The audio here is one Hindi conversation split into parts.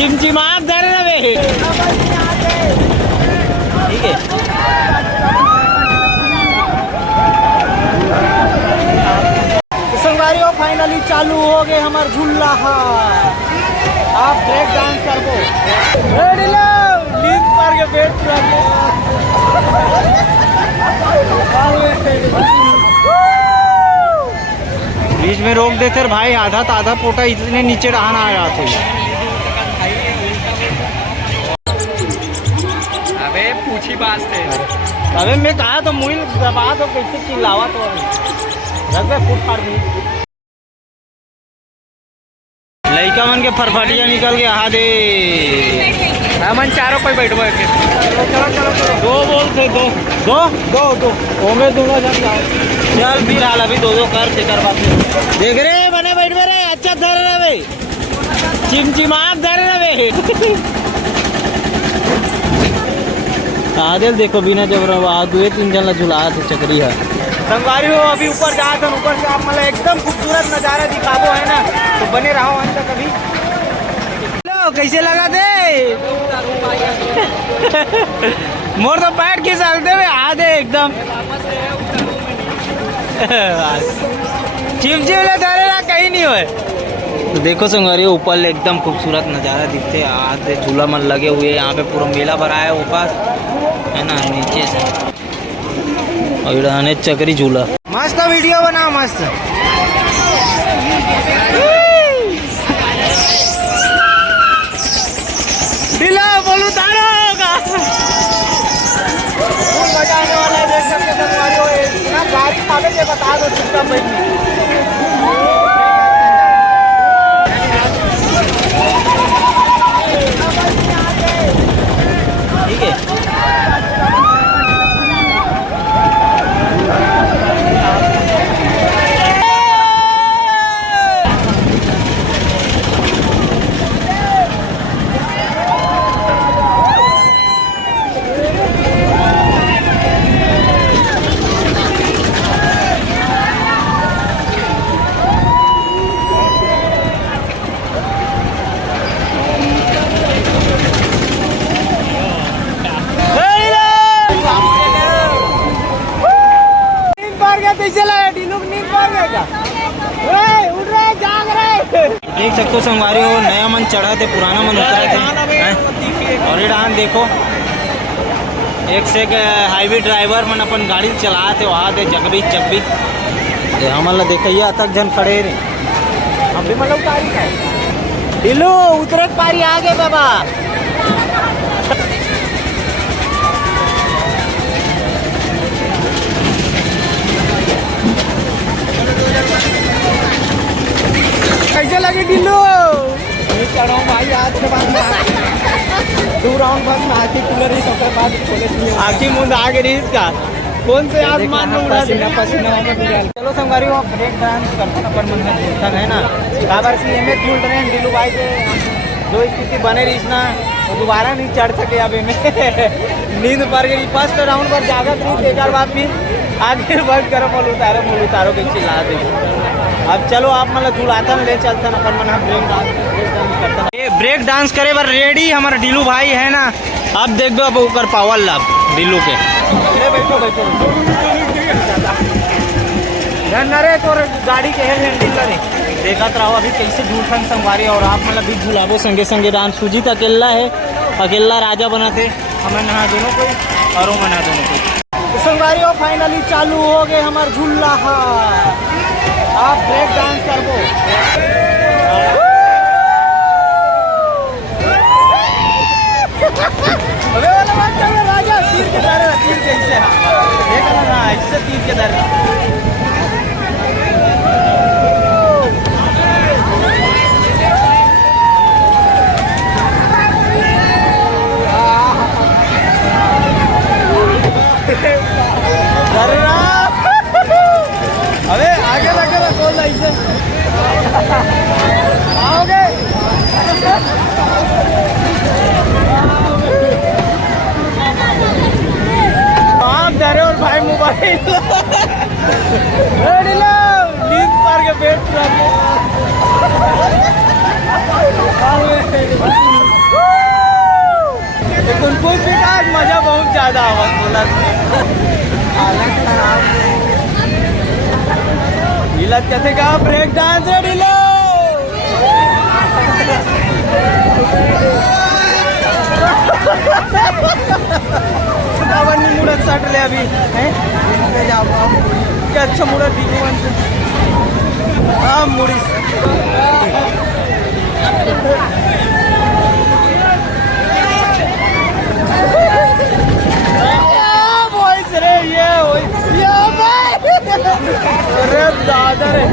चिमचिमात धर रहे ठीक है। संगवारियों फाइनली चालू हो गए हमारे झूला। आप ब्रेक डांस कर दो नींद पर के पेट बीच में रोक देते भाई, आधा तो आधा पोटा इतने नीचे डहाना आया थे। अबे पूछी बात से। अबे मैं कहा तो मुझे दबा दो, कैसे चिल्लावा तो रख दे फूट फाड़ दी। लड़का मन के फरफटिया निकल के आ दे। मन चारों पे बैठो के दो बोल थे दो दो दो दो ओमे दूंगा जब चल फिर हाल अभी दो दो कर से कर बात देख रहे बने बैठ रहे। अच्छा धर रहे भाई, चिमचिमात धर रहे आदिल देखो बिना जबर दुए तीन जन झुला थे चक्री है। संगवारी हो अभी ऊपर जा था, ऊपर से आप मतलब एकदम खूबसूरत नज़ारा दिखाबो है ना, तो बने रहो अंत तक। अभी कैसे लगा दे मोर तो पैर की चलते हुए आधे एकदम चिमचिम धरे ना कहीं नहीं हुए। तो देखो संगवारी ऊपर एकदम खूबसूरत नज़ारा दिखते, आधे झूला मन लगे हुए, यहाँ पे पूरा मेला भरा है ऊपर है ना, नीचे से और चक्री झूला। मस्त वीडियो बना मस्त। बोलू तारो होगा बजाने वाला देख सकते संगवारी हो। इतना गाड़ी पावे के बता दो सिस्टम में ठीक है। देख सकते हो संगवारी हो, नया मन चढ़ा थे पुराना मन उतरा थे। और ये डांस देखो, एक से एक हाईवे ड्राइवर मन अपन गाड़ी चला थे वहाँ थे जगबी चकबी हमारा देखिए तक जन खड़े रे। अभी मतलब तारीख है दिलू उतरत पारी आ गए बाबा। कैसे लगे ढिल्लू? चढ़ाऊँ भाई आज के बाद दो राउंड बस में आखिर कूलर ही सबके बाद खोले आखिर मुंड आ गई इसका कौन से आसमान में उड़ा पसीना पसीना में। चलो संगवारी हो ब्रेक डांस करते अपन मन में झूठन है ना, काबर से ये में झूल रहे हैं ढिल्लू भाई के जो स्थिति बने रही ना, तो दोबारा नहीं चढ़ सके। अब में नींद पड़ गई, फर्स्ट राउंड पर जागत रही, एक बार फिर आगे बंद करो मोल उतारो के चिल्ला दे। अब चलो आप मतलब झूलाता ले चलता अपन मन ब्रेक डांस करता। ये ब्रेक डांस करे बार रेडी हमारा ढिल्लू भाई है ना। अब देख दो अब ऊपर पावर लाभ ढिल्लू के बैठो बैठो नरे तो गाड़ी के हैंडल करे देखत रहो अभी कैसे झूठन संगवारी। और आप मतलब भी झूलाबो संगे संगे डांस। सुजीत अकेला है, अकेला राजा बनाते हमें नहा दोनों कोई और मना दोनों कोई। संगवारी हो फाइनली चालू हो गए हमारे झूला। आप ब्रेक डांस कर दो अबे वाला बात कर राजा तीर के दर तीर कैसे देख ना इससे तीर के दर अबे आगे लगे ना खोल ऐसे आओगे आप डरे और भाई मोबाइल नींद पार के पेट मजा बहुत ज्यादा आवाज बोला हिलत कैसे का ब्रेक डांस है ढिलो आवनी मुड़त साटले अभी हैं क्या अच्छा मुड़त दिखो हाँ मुड़ीस अरे दादा रे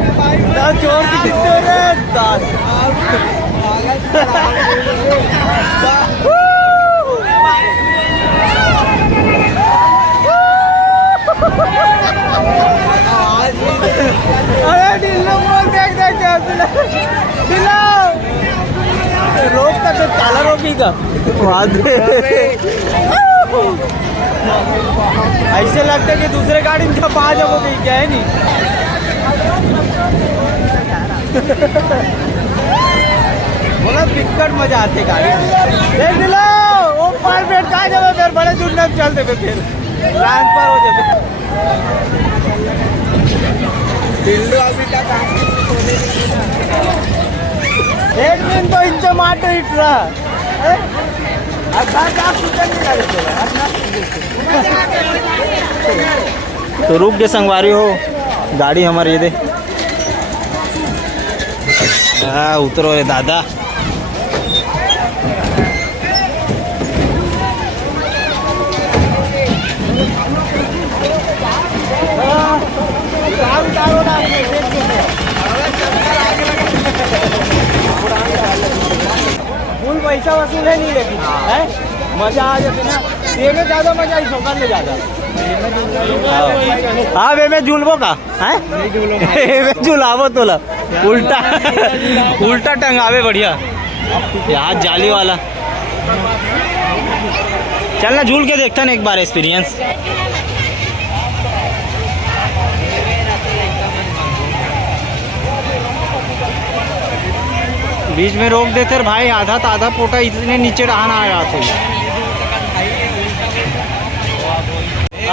जोर की रे दादा अरे ढिल्लो बोल देख ढिल्लो रोक का तो ताला रोकी का ऐसे लगता है कि दूसरे गाड़ी में जब आ जाओगे क्या है नहीं बोला दिक्कत मजा आती गाड़ी देख दिलो वो पार बैठ कहाँ जावे फिर बड़े दूर न चलते फिर ट्रांसफर हो जाए दिल्लो अभी तक एक दिन तो इनसे मारते हिट रहा तो रुक के संगवारी हो गाड़ी हमारी ये दे उतरो रे दादा फुल पैसा वसूल है नहीं लेकिन है मजा आ जाते ना ये में ज्यादा मजा आई सोकर ले ज्यादा हाँ वे में झूलबो का है झूलावो तो उल्टा उल्टा टंगावे बढ़िया यहाँ जाली वाला चलना झूल के देखता ना एक बार एक्सपीरियंस बीच में रोक देते भाई आधा तो आधा पोटा इतने नीचे डहाना आया तो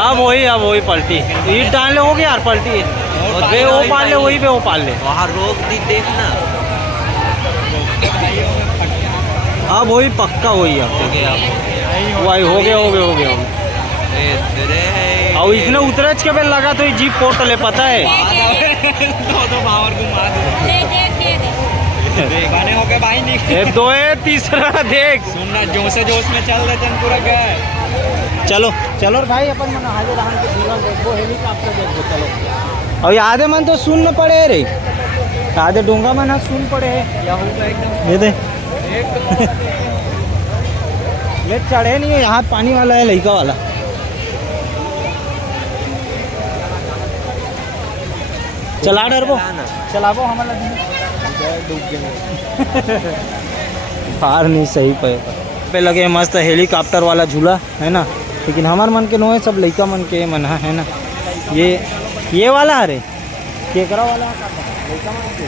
अब वही पलटी ईट डाल ले हो गया यार पलटी बे वो पाल ले वही पे वो पाल ले वहाँ रोक दी देखना अब वही पक्का वही है वही हो गया और इसने उतरज के बेल लगा तो जीप पोट ले पता है दो बावर घुमा देखने हो गए भाई नहीं एक दो है तीसरा देख सुनना जोश में चल रहे थे पूरा गए चलो चलो भाई अपन मन हाजिर रहन के जीवन देखो हेलीकॉप्टर देखो चलो और आधे मन तो सुन न पड़े रे आधे डोंगा मन सुन पड़े या होगा एकदम ये दे ये चढ़े नहीं है यहाँ पानी वाला है लड़का वाला चला डरबो चलाबो हमारा डूब गए पार नहीं सही पे लगे मस्त हेलीकॉप्टर वाला झूला है ना लेकिन हमार मन के नो सब लड़का मन के मन है ना ये वाला अरे केकरा वाला लड़का मन के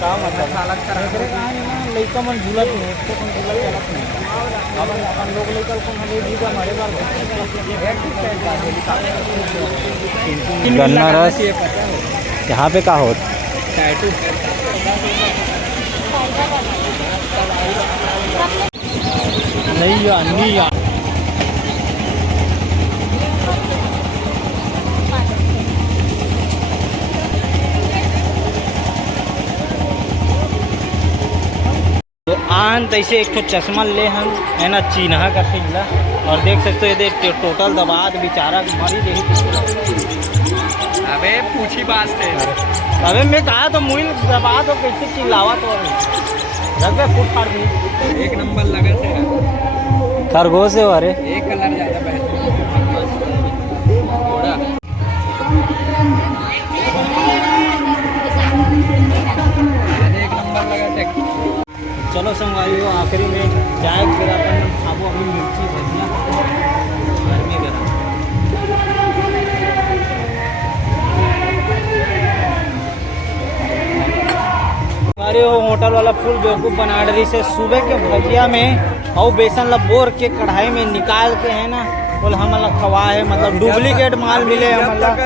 का मतलब लड़का मन झूला तो अपन लोग लड़का को हमें भी हमारे बार गन्ना रस यहाँ पे का होता टैटू नहीं यार तो आन तैसे एक तो चश्मा ले हम है ना चीन्हा का खिला और देख सकते हो ये टोटल दबाद बेचारा मरी दे अबे पूछी बात थे अबे मैं कहा तो मुझे दबा तो कैसे चिल्लावा तो रख फुट फाड़ दी एक नंबर लगा थे खरगोश है अरे एक कलर ज्यादा बेहतर एक नंबर लगा थे चलो संगवारी हो आखिरी में चाय फिर अपन खाबो अभी मिर्ची भजिया गर्मी गरम अरे वो होटल वाला फुल बेवकूफ़ बना रही से सुबह के भजिया में और बेसन ला बोर के कढ़ाई में निकाल के है ना बोल हम खवा है मतलब डुप्लीकेट माल मिले जब तक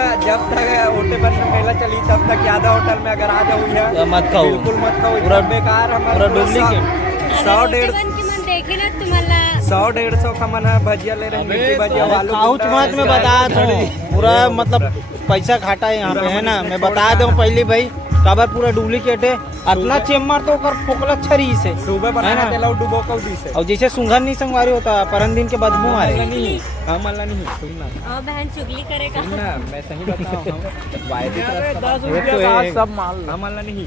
होटल पर मेला चली तब तक यादा होटल में अगर आ जाओ मत खाओ बिल्कुल मत खाओ पूरा बेकार पूरा डुप्लीकेट 100-150 का मन है भजिया ले रहे हैं भजिया वालों काउच मत में बता थोड़ी पूरा मतलब पैसा घाटा है यहाँ पे है ना मैं बता दूँ पहले भाई काबर पूरा डुप्लीकेट है अतना चेम्बर तो कर फोकला छरी से सुबह बनाना तेलाव डुबो को दी से और जैसे सुंघर नहीं संगवारी होता परन दिन के बदबू आ रही नहीं हम अल्लाह नहीं सुनना बहन चुगली करेगा सुनना मैं सही बताऊं तो सब माल हम अल्लाह नहीं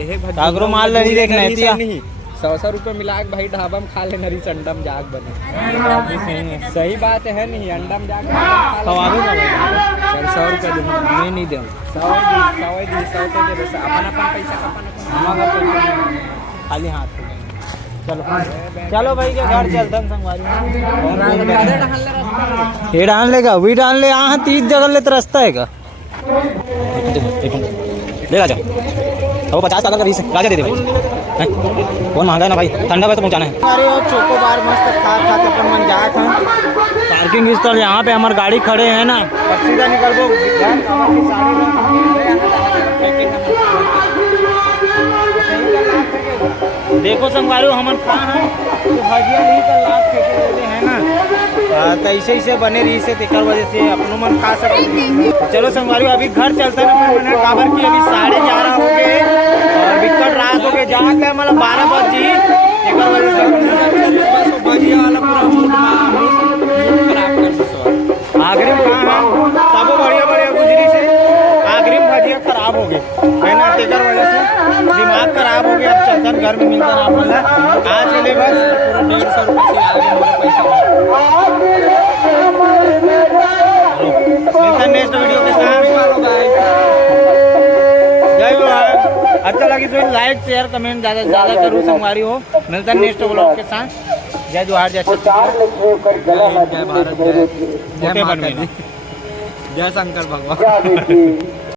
ये कागरो माल नहीं देखना है तिया नहीं 100 रुपए मिला के भाई ढाबा में खा ले नरी अंडम जाग बने सही बात है नहीं अंडम जाग खवाबे का 100 रुपए दे मैं नहीं दूँ 100 दे बस अपन पैसा अपन खाली हाथ चलो चलो भाई के घर चलते हैं संगवारी ये डाल लेगा वी डाल ले यहाँ 30 जगह ले तो रास्ता है का ले राजा वो 50 का करी से राजा दे दे भाई कौन महंगा है ना भाई ठंडा में तो पहुँचाना है अरे वो चोको बार मस्त खा खा के अपन मन जाए था पार्किंग स्थल यहाँ पे हमारे गाड़ी खड़े हैं ना सीधा निकल गो देखो संगवारी हमन कहाँ है भजिया नहीं कर लाख फेंके है ना तो ऐसे ऐसे बने रही से तेकर वजह से अपनों मन खा सकते चलो संगवारी अभी घर चलता है काबर की अभी 11:30 हो गए और बिकट रात हो गए जाके मतलब 12 बज जी तेकर वजह से भजिया वाला पूरा मूड खराब कर दो आखिरी में कहाँ है सब बढ़िया बढ़िया गुजरी से आखिरी में भजिया खराब हो गई है ना तेकर वजह से दिमाग खराब हो गया अब चलकर घर में मिलता ना बोला आज चले बस पूरा 150 रुपये से आगे मेरा पैसा मिलता नेक्स्ट वीडियो के साथ जय भाई अच्छा लगी तो लाइक शेयर कमेंट ज़्यादा से ज़्यादा करूँ संगवारी हो मिलता नेक्स्ट व्लॉग के साथ जय जोहार जय जय भारत जय जय शंकर भगवान